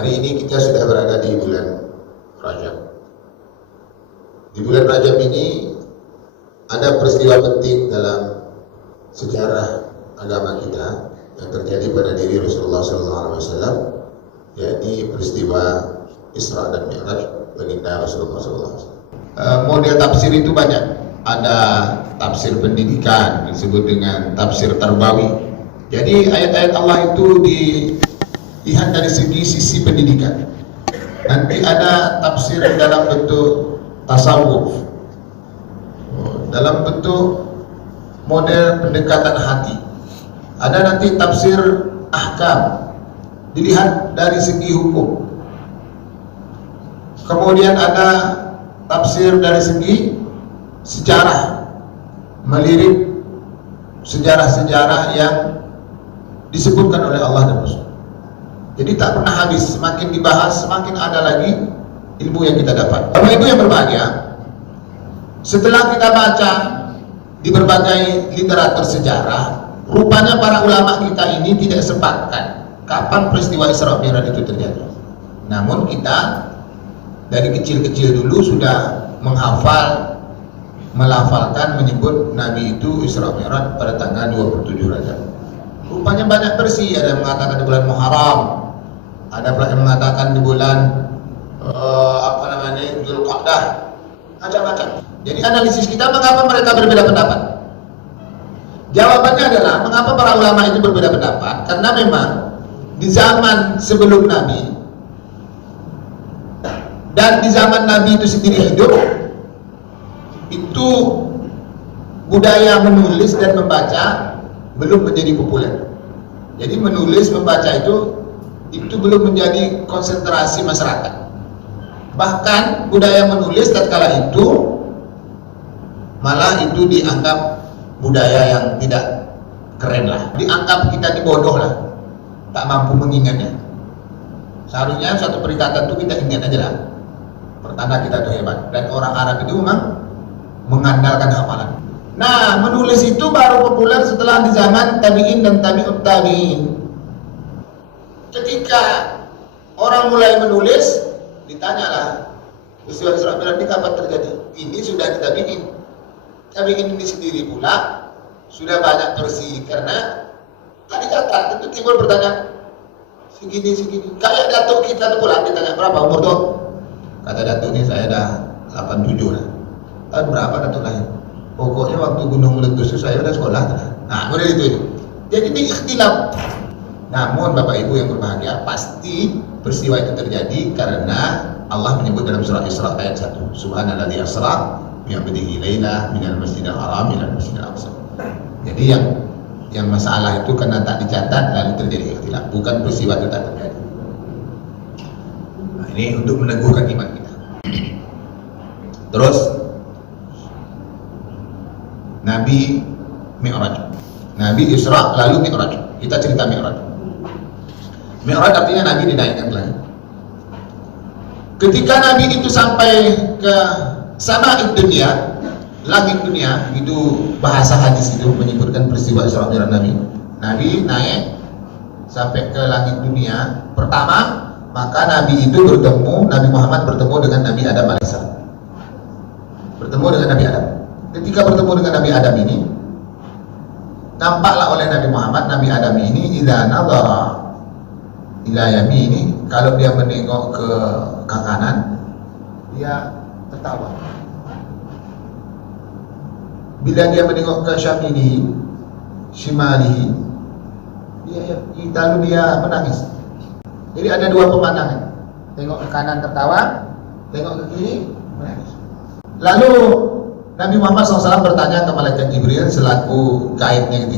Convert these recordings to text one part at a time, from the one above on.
Hari ini kita sudah berada di bulan Rajab. Di bulan Rajab ini ada peristiwa penting dalam sejarah agama kita yang terjadi pada diri Rasulullah SAW, yakni peristiwa Isra dan Mi'raj baginda Rasulullah SAW. Model tafsir itu banyak. Ada tafsir pendidikan disebut dengan tafsir tarbawi. Jadi ayat-ayat Allah itu dilihat dari sisi pendidikan. Nanti ada tafsir dalam bentuk tasawuf, dalam bentuk model pendekatan hati. Ada nanti tafsir ahkam, dilihat dari segi hukum. Kemudian ada tafsir dari segi sejarah, melirik sejarah-sejarah yang disebutkan oleh Allah dan Rasul. Jadi tak pernah habis, semakin dibahas semakin ada lagi ilmu yang kita dapat. Bapak Ibu yang berbahagia, setelah kita baca di berbagai literatur sejarah, rupanya para ulama kita ini tidak sepakat kapan peristiwa Isra Mi'raj itu terjadi. Namun kita dari kecil-kecil dulu sudah menghafal, melafalkan, menyebut Nabi itu Isra Mi'raj pada tanggal 27 Rajab. Rupanya banyak versi, ada yang mengatakan di bulan Muharram, ada pula yang mengatakan di bulan Dzulqa'dah, macam-macam. Jadi analisis kita, mengapa mereka berbeda pendapat? Jawabannya adalah mengapa para ulama itu berbeda pendapat? Karena memang di zaman sebelum Nabi dan di zaman Nabi itu sendiri hidup, itu budaya menulis dan membaca belum menjadi populer. Jadi menulis membaca itu belum menjadi konsentrasi masyarakat. Bahkan budaya menulis tatkala itu malah itu dianggap budaya yang tidak keren lah, dianggap kita dibodoh lah, tak mampu mengingatnya. Seharusnya suatu perikatan itu kita ingat aja lah, pertanda kita itu hebat. Dan orang Arab itu memang mengandalkan hafalan. Nah, menulis itu baru populer setelah di zaman tabi'in dan tabi'ut tabi'in. Ketika orang mulai menulis, ditanyalah peristiwa Isra Mi'raj ini kapan terjadi? Ini sudah di tabi'in. Tabi'in ini sendiri pula sudah banyak versi, karena tadi catat tentu timbul pertanyaan segini. Kayak datuk kita tuh pula ditanya berapa umur tuh? Kata datuk ini saya dah 87 lah. Tahun berapa datuk lahir? Pokoknya waktu gunung meletus itu saya udah sekolah. Nah, model itu. Jadi ini ikhtilaf. Namun Bapak Ibu yang berbahagia, pasti peristiwa itu terjadi karena Allah menyebut dalam surah Isra ayat 1, Subhanalladzi asra bi 'abdihi laila minal masjidil haram ilal masjidil aqsa. Jadi yang masalah itu karena tak dicatat lalu terjadi ikhtilaf, bukan peristiwa itu tak terjadi. Nah, ini untuk meneguhkan iman kita. Terus Nabi Mi'raj, Nabi Isra lalu Mi'raj. Kita cerita Mi'raj. Mi'raj artinya Nabi dinaikkan ke langit. Ketika Nabi itu sampai ke sama'id dunia, langit dunia, itu bahasa hadis itu menyebutkan peristiwa Isra Mi'raj Nabi. Nabi naik sampai ke langit dunia pertama, maka Nabi itu bertemu, Nabi Muhammad bertemu dengan Nabi Adam alaihissalam. Bertemu dengan Nabi Adam. Ketika bertemu dengan Nabi Adam ini, nampaklah oleh Nabi Muhammad, Nabi Adam ini idza nadhara ila yamini, kalau dia menengok ke kanan, dia tertawa. Bila dia menengok ke shimalihi, lalu dia menangis. Jadi ada dua pemandangan. Tengok ke kanan tertawa, tengok ke kiri menangis. Lalu Nabi Muhammad SAW bertanya ke malaikat Jibril selaku guide-nya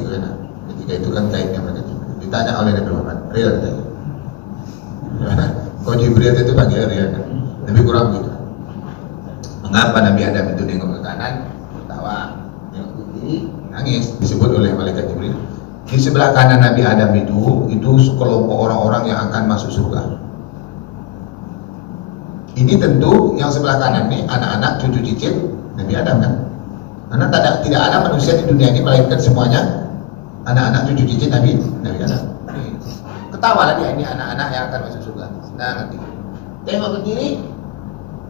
ketika itu kan guide-nya malaikat Jibril. Ditanya oleh Nabi Muhammad, real tanya. Kau Jibril itu panggil real kan? Lebih kurang begitu. Mengapa Nabi Adam itu nengok ke kanan, tertawa, nengok ke kiri, nangis? Disebut oleh malaikat Jibril. Di sebelah kanan Nabi Adam itu sekelompok orang-orang yang akan masuk surga. Ini tentu yang sebelah kanan ini anak-anak, cucu cicit Nabi Adam kan? Karena tidak ada manusia di dunia ini melainkan semuanya anak-anak cucu cicit Nabi Adam. Ketawa lah dia, ini anak-anak yang akan masuk surga. Nah, tengok ke kiri,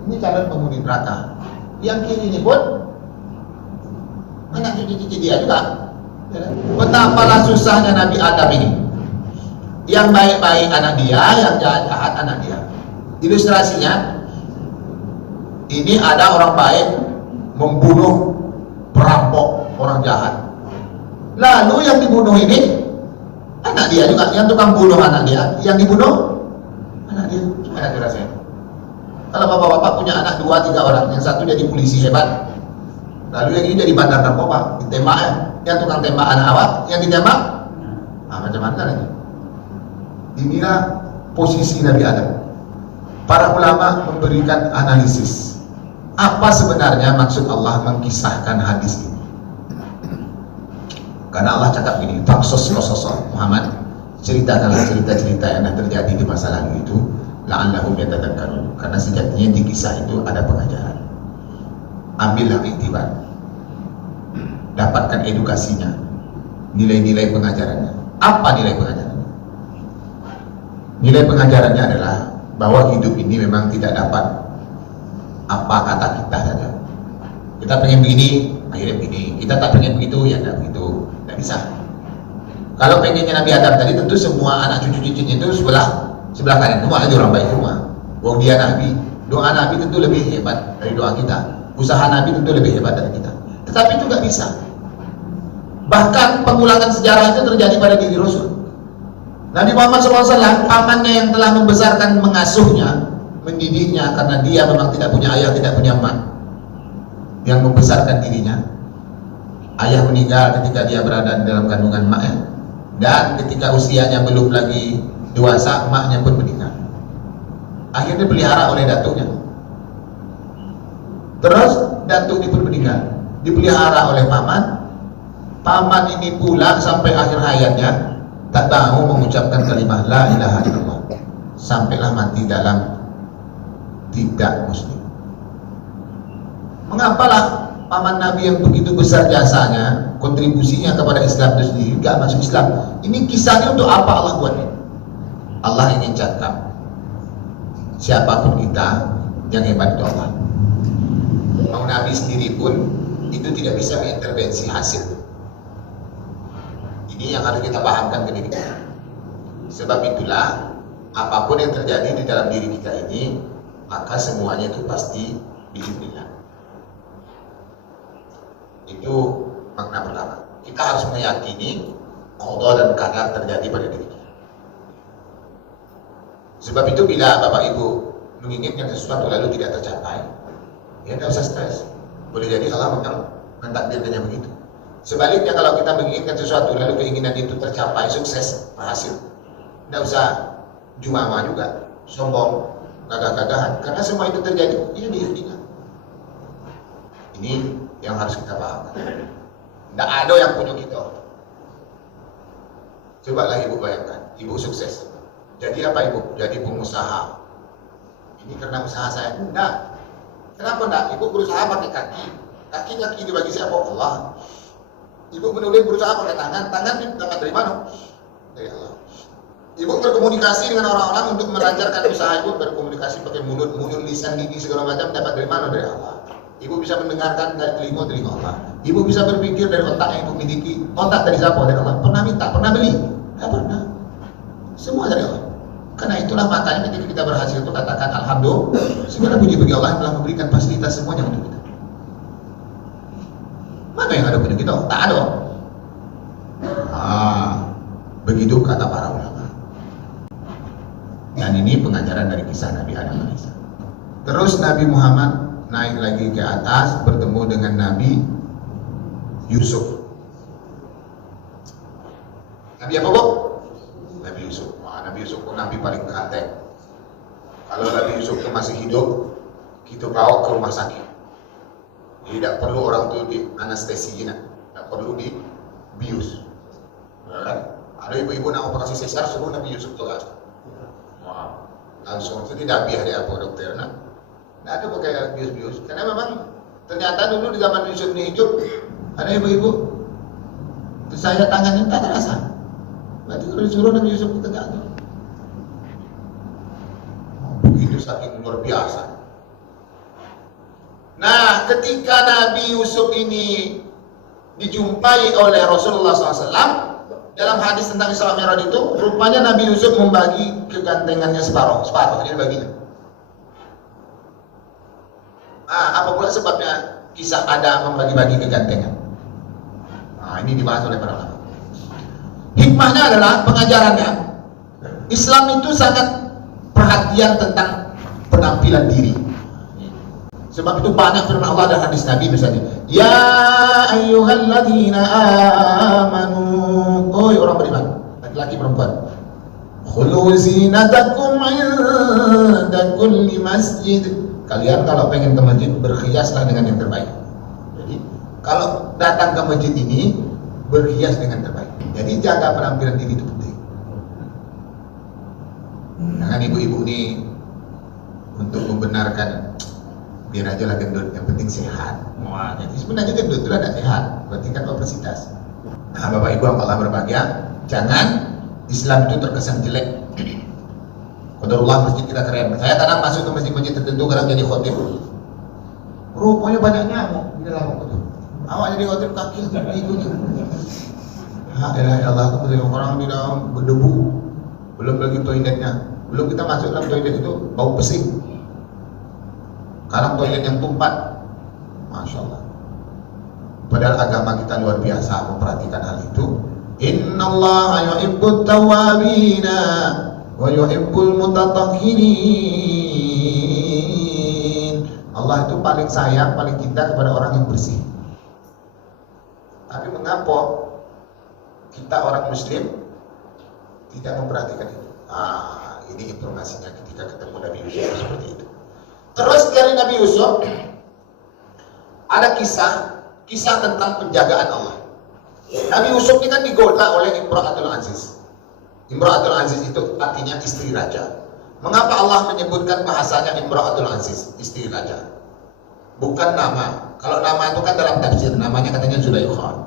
ini calon penghuni neraka. Yang kiri ini pun anak cucu-cucu dia juga. Betapa susahnya Nabi Adam ini. Yang baik-baik anak dia, yang jahat-jahat anak dia. Ilustrasinya, ini ada orang baik membunuh perampok, orang jahat. Lalu yang dibunuh ini anak dia juga, yang tukang bunuh anak dia, yang dibunuh anak dia. Gimana rasanya? Kalau bapak-bapak punya anak 2-3 orang, yang satu jadi polisi hebat, lalu yang ini jadi bandar narkoba, ditembak ya. Yang tukang tembak anak awak, yang ditembak, macam mana lagi? Inilah posisi Nabi Adam. Para ulama memberikan analisis. Apa sebenarnya maksud Allah mengkisahkan hadis ini? Karena Allah cakap gini, "Faksos Muhammad, ceritakanlah cerita-cerita yang terjadi di masa lalu itu, la'allahum yatadzakkarun." Karena sejatinya di kisah itu ada pengajaran. Ambillah iktibar. Dapatkan edukasinya, nilai-nilai pengajarannya. Apa nilai pengajarannya? Nilai pengajarannya adalah bahwa hidup ini memang tidak dapat apa kata kita saja. Kita pengen begini, akhirnya begini. Kita tak pengen begitu, ya tidak begitu. Tidak bisa. Kalau pengennya Nabi Adam tadi, tentu semua anak cucu-cucunya itu sebelah kanan. Semua ada orang baik semua. Wong dia Nabi. Doa Nabi tentu lebih hebat dari doa kita. Usaha Nabi tentu lebih hebat dari kita. Tetapi itu nggak bisa. Bahkan pengulangan sejarah itu terjadi pada diri Rasul. Nabi Muhammad SAW, pamannya yang telah membesarkan, mengasuhnya, mendidiknya, karena dia memang tidak punya ayah, tidak punya emak, yang membesarkan dirinya. Ayah meninggal ketika dia berada di dalam kandungan emaknya, dan ketika usianya belum lagi dewasa, emaknya pun meninggal. Akhirnya dipelihara oleh datuknya. Terus datuk ini pun meninggal, dipelihara oleh paman. Paman ini pula sampai akhir hayatnya tak tahu mengucapkan kalimat la ilaha illallah, sampailah mati dalam tidak muslim. Mengapalah paman Nabi yang begitu besar jasanya, kontribusinya kepada Islam itu sendiri, gak masuk Islam? Ini kisahnya untuk apa Allah buat ini? Allah ingin cakap, siapapun kita, yang hebat itu Allah. Mau Nabi sendiri pun itu tidak bisa mengintervensi hasil. Ini yang harus kita pahamkan ke diri kita. Sebab itulah apapun yang terjadi di dalam diri kita ini, maka semuanya itu pasti biiznillah. Itu makna pertama. Kita harus meyakini qada dan qadar terjadi pada diri kita. Sebab itu bila Bapak Ibu menginginkan sesuatu lalu tidak tercapai, ya tidak usah stres. Boleh jadi Allah memang mentakdirkannya begitu. Sebaliknya kalau kita menginginkan sesuatu lalu keinginan itu tercapai, sukses, berhasil, tidak usah jumawa juga, sombong, gagah-gagahan, karena semua itu terjadi, ya diizinkan. Ini yang harus kita paham. Tidak ada yang punya kita. Cobalah Ibu bayangkan, Ibu sukses. Jadi apa Ibu? Jadi pengusaha. Ini karena usaha saya. Enggak. Kenapa enggak? Ibu berusaha pakai kaki. Kaki dibagi siapa? Allah. Ibu menulis berusaha pakai tangan dapat dari mana? Dari Allah. Ibu berkomunikasi dengan orang-orang untuk melancarkan usaha Ibu, berkomunikasi pakai mulut, lisan, gigi segala macam, dapat dari mana? Dari Allah. Ibu bisa mendengarkan dari telinga Allah. Ibu bisa berpikir dari otak yang Ibu miliki. Otak dari siapa? Dari Allah. Pernah minta, pernah beli? Tidak pernah. Semua dari Allah. Karena itulah makanya ketika kita berhasil itu katakan alhamdulillah, segala puji bagi Allah yang telah memberikan fasilitas semuanya untuk kita. Mana yang ada punya kita? Tak ada. Begitu kata para ulama. Dan ini pengajaran dari kisah Nabi Adam AS. Terus Nabi Muhammad naik lagi ke atas bertemu dengan Nabi Yusuf. Nabi apa, Bu? Nabi Yusuf. Nabi Yusuf itu Nabi paling ganteng. Kalau Nabi Yusuf itu masih hidup, kita bawa ke rumah sakit. Jadi tidak perlu orang itu di anestesi, tidak perlu di bius. Ada ibu-ibu nak operasi sesar, suruh Nabi Yusuf itu kan. Langsung itu tidak biar dia apa dokter. Tidak ada pakai bius-bius. Karena memang ternyata dulu di zaman Yusuf ini hidup, ada ibu-ibu, saya tangannya tak terasa. Berarti kalau disuruh Nabi Yusuf itu tegak. itu saking luar biasa. Nah, ketika Nabi Yusuf ini dijumpai oleh Rasulullah SAW dalam hadis tentang Isra Mi'raj itu, rupanya Nabi Yusuf membagi kegantengannya separuh dia baginya. Apa pula sebabnya kisah ada membagi-bagi kegantengan? Ini dibahas oleh para ulama. Hikmahnya adalah pengajarannya, Islam itu sangat perhatian tentang penampilan diri. Sebab itu banyak firman Allah dan hadis Nabi misalnya, ya ayyuhalladzina amanu, oi orang beriman, laki-laki perempuan, khulu zinatakum 'inda kulli masjid. Kalian kalau pengen ke masjid berhiaslah dengan yang terbaik. Jadi kalau datang ke masjid ini berhias dengan terbaik. Jadi jaga penampilan diri itu penting. Jangan ibu-ibu ini untuk membenarkan biar aja lah gendut, yang penting sehat. Wah, jadi sebenarnya gendut itu tidak sehat, berarti kan obesitas. Nah, Bapak Ibu yang Allah berbahagia, jangan Islam itu terkesan jelek. Qadarullah masjid kita keren. Saya kadang masuk ke masjid-masjid tertentu, kadang jadi khotib. Rupanya banyak nyamuk di dalam itu. Awak jadi khotib kaki ikuti. Allah, orang di dalam berdebu. Belum lagi toiletnya. Belum kita masuk dalam toilet itu bau pesing. Sekarang toilet yang tumpat, Masya Allah. Padahal agama kita luar biasa memperhatikan hal itu. Innallaha yuhibbut tawwabina wa yuhibbul mutatahhirin. Allah itu paling sayang, paling cinta kepada orang yang bersih. Tapi mengapa kita orang Muslim tidak memperhatikan itu? Ini informasinya ketika ketemu Nabi Yusuf seperti itu. Terus dari Nabi Yusuf ada kisah tentang penjagaan Allah. Nabi Yusuf ini kan digoda oleh Imra'atul Aziz. Imra'atul Aziz itu artinya istri raja. Mengapa Allah menyebutkan bahasanya Imra'atul Aziz, istri raja? Bukan nama. Kalau nama itu kan dalam tafsir namanya katanya Zulaikha.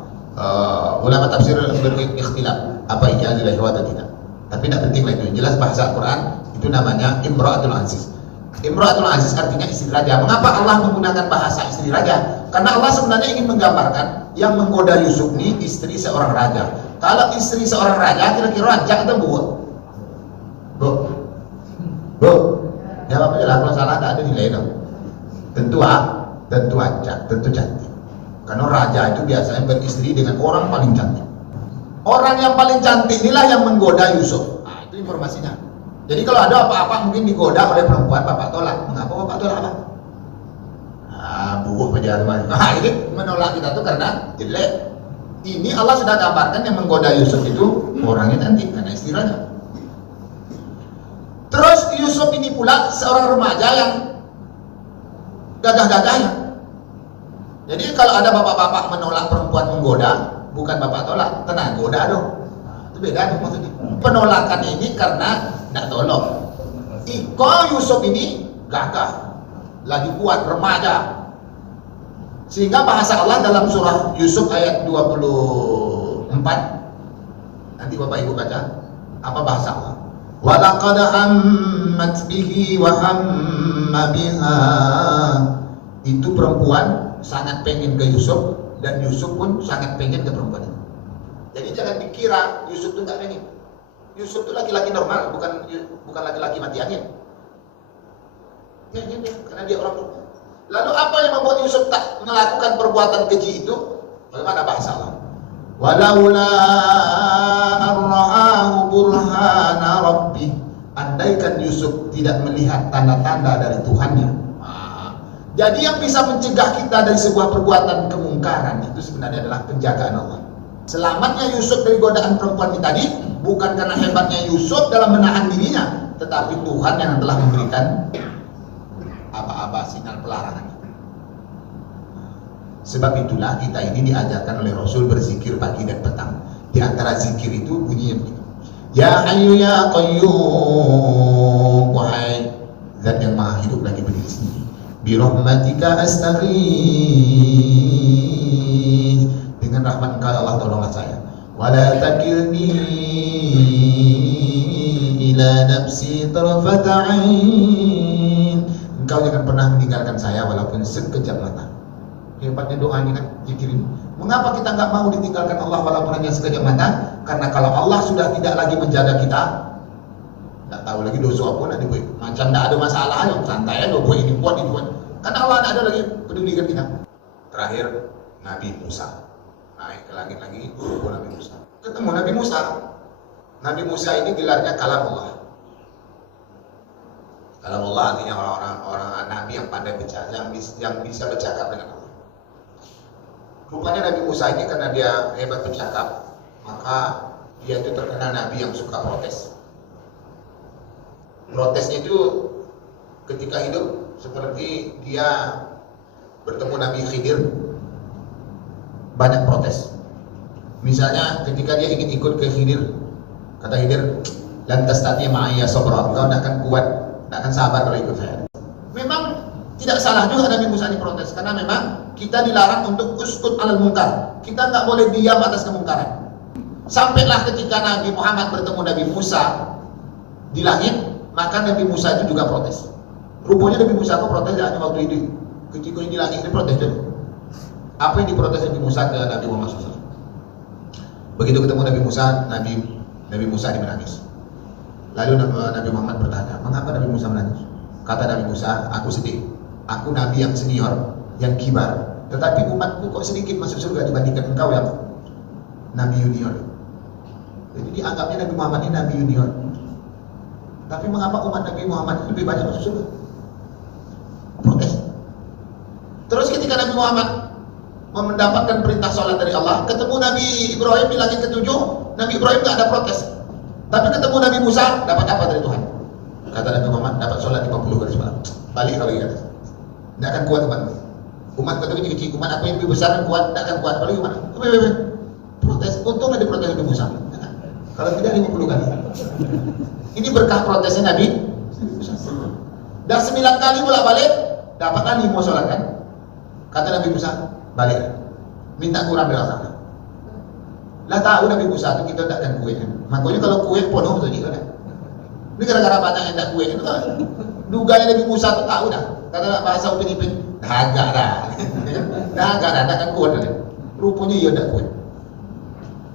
Ulama tafsir berikhtilaf apa iya Zulaikha atau tidak. Tapi tidak penting lah itu. Jelas bahasa Al-Quran itu namanya Imra'atul Aziz. Imra'atul Aziz artinya istri raja. Mengapa Allah menggunakan bahasa istri raja? Karena Allah sebenarnya ingin menggambarkan yang menggoda Yusuf ini istri seorang raja. Kalau istri seorang raja kira-kira ajak atau bu? Jawab aja lah, kalau salah tak ada nilai dong. Tentu ajak, tentu cantik. Karena raja itu biasanya beristri dengan orang paling cantik. Orang yang paling cantik inilah yang menggoda Yusuf. Itu informasinya. Jadi kalau ada apa-apa mungkin digoda oleh perempuan, Bapak tolak. Mengapa Bapak tolak apa? Buah pejabat. Ini menolak kita tuh karena jelek. Ini Allah sudah gambarkan yang menggoda Yusuf itu orangnya cantik karena istilahnya. Terus Yusuf ini pula seorang remaja yang gagah-gagahnya. Jadi kalau ada bapak-bapak menolak perempuan menggoda, bukan Bapak tolak, tenang, goda dong. Itu beda dong maksudnya. Penolakan ini karena tidak tolong. Iko Yusuf ini gagah, lagi kuat, remaja. Sehingga bahasa Allah dalam surah Yusuf ayat 24, nanti Bapak Ibu baca, apa bahasa Allah? Walaqad hammat bihi wa hamma biha. Itu perempuan sangat pengen ke Yusuf dan Yusuf pun sangat pengen ke perempuan itu. Jadi jangan dikira Yusuf itu nggak pengen. Yusuf itu laki-laki normal, bukan laki-laki mati angin. Ya, karena dia orang perempuan. Lalu apa yang membuat Yusuf tak melakukan perbuatan keji itu? Bagaimana bahasa Allah? Walaula ar-ra'ahu burhana rabbih. Andaikan Yusuf tidak melihat tanda-tanda dari Tuhannya. Jadi yang bisa mencegah kita dari sebuah perbuatan kemungkaran itu sebenarnya adalah penjagaan Allah. Selamatnya Yusuf dari godaan perempuan ini tadi bukan karena hebatnya Yusuf dalam menahan dirinya, tetapi Tuhan yang telah memberikan apa-apa sinyal pelarangan. Sebab itulah kita ini diajarkan oleh Rasul berzikir pagi dan petang. Di antara zikir itu bunyinya begini. Ya Hayyu Ya Qayyum, wahai Zat yang Maha Hidup lagi berdiri sendiri. Birahmatika astaghith, dengan rahmat Engkau Allah tolonglah saya. Wala takilni ila nafsi tarfata 'ain, engkau jangan pernah meninggalkan saya walaupun sekejap mata. Hebatnya doa ini kan, zikirin. Mengapa kita nggak mau ditinggalkan Allah walaupun hanya sekejap mata? Karena kalau Allah sudah tidak lagi menjaga kita, nggak tahu lagi dosa apa nanti boy. Macam nggak ada masalah, ayo santai aja boy, ini buat. Karena Allah nggak ada lagi pedulikan kita. Terakhir Nabi Musa naik ke langit lagi, Nabi Musa ketemu Nabi Musa. Nabi Musa ini gelarnya Kalamullah. Kalamullah artinya orang Nabi yang pandai bicara, yang bisa bercakap dengan Allah. Rupanya Nabi Musa ini karena dia hebat bercakap, maka dia itu terkenal Nabi yang suka protes. Protesnya itu ketika hidup seperti dia bertemu Nabi Khidir, banyak protes. Misalnya ketika dia ingin ikut ke Khidir, kata Khidir, lantas tadi ma'aya sabra, engkau tidak akan kuat, tidak akan sabar kalau ikut saya. Memang tidak salah juga Nabi Musa ini protes, karena memang kita dilarang untuk uskut alal munkar. Kita nggak boleh diam atas kemungkaran. Sampailah ketika Nabi Muhammad bertemu Nabi Musa di langit, maka Nabi Musa itu juga protes. Rupanya Nabi Musa kok protes hanya waktu itu. Ketika di langit ini protes juga. Apa yang diprotes Nabi Musa ke Nabi Muhammad SAW? Begitu ketemu Nabi Musa, Nabi Musa menangis. Lalu Nabi Muhammad bertanya, mengapa Nabi Musa menangis? Kata Nabi Musa, aku sedih. Aku Nabi yang senior, yang kibar. Tetapi umatku kok sedikit masuk surga dibandingkan engkau yang Nabi junior. Jadi dianggapnya Nabi Muhammad ini Nabi junior. Tapi mengapa umat Nabi Muhammad lebih banyak masuk surga? Protes. Terus ketika Nabi Muhammad mendapatkan perintah sholat dari Allah, ketemu Nabi Ibrahim di langit ketujuh, Nabi Ibrahim tidak ada protes. Tapi ketemu Nabi Musa, dapat apa dari Tuhan? Kata Nabi Muhammad, dapat sholat 50 kali semalam. Balik kalau kata, tidak akan kuat umat. Umat kecil-kecil, umat aku yang lebih besar dan kuat, tidak akan kuat. Kalau gimana? Protes. Untung ada protes Nabi Musa. Kalau tidak 50 kali. Ini berkah protesnya Nabi Musa. Dan 9 kali bolak-balik, dapatlah 5 sholat kan? Kata Nabi Musa, balik, minta kurang dari sana. Lah tahu Nabi Musa itu kita tidak akan kue kan? Makanya kalau kue penuh tu juga kan? Ini gara-gara banyak yang tak kue kan? Duganya Nabi Musa itu tahu dah. Kata bahasa Upin-Ipin, agak dah, tak akan kuat kan? Rupanya ia tidak kuat.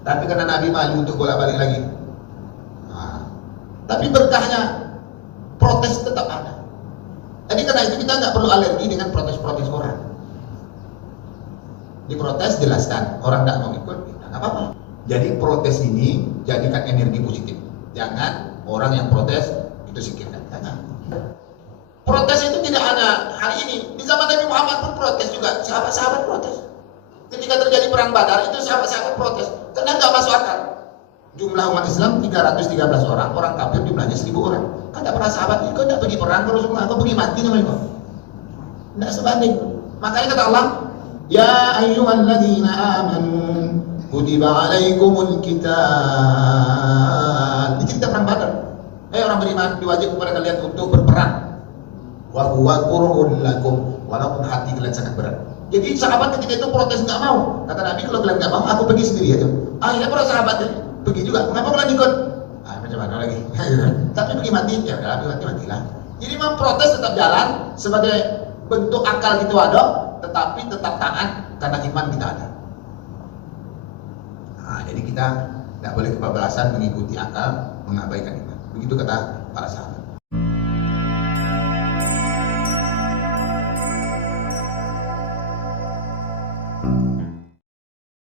Tapi karena Nabi malu untuk bolak-balik lagi. Tapi berkahnya protes tetap ada. Jadi karena itu kita nggak perlu alergi dengan protes-protes orang. Diprotes jelaskan, orang tidak mau ikut, nggak apa-apa. Jadi protes ini jadikan energi positif. Jangan orang yang protes itu singkirkan. Jangan. Protes itu tidak ada hari ini. Di zaman Nabi Muhammad pun protes juga. Sahabat-sahabat protes. Ketika terjadi perang Badar itu sahabat-sahabat protes. Karena nggak masuk akal. Jumlah umat Islam 313 orang, orang kafir jumlahnya 1000 orang. Kata para sahabat, kau tidak pergi perang, kalau Rasulullah kau pergi mati namanya kau. Tidak sebanding. Makanya kata Allah, ya ayyuhalladzina amanu kutiba alaikumul qital. Ini cerita perang Badar. Orang beriman diwajib kepada kalian untuk berperang. Wa huwa kurhun lakum, walaupun hati kalian sangat berat. Jadi sahabat ketika itu protes nggak mau. Kata Nabi, kalau kalian nggak mau, aku pergi sendiri aja. Akhirnya para sahabat pergi juga. Mengapa kalian ikut? Macam mana lagi? Tapi pergi mati, ya udah matilah. Jadi memang protes tetap jalan sebagai bentuk akal gitu ada, tetapi tetap taat karena iman kita ada. Jadi kita tidak boleh kebablasan mengikuti akal, mengabaikan iman. Begitu kata para sahabat.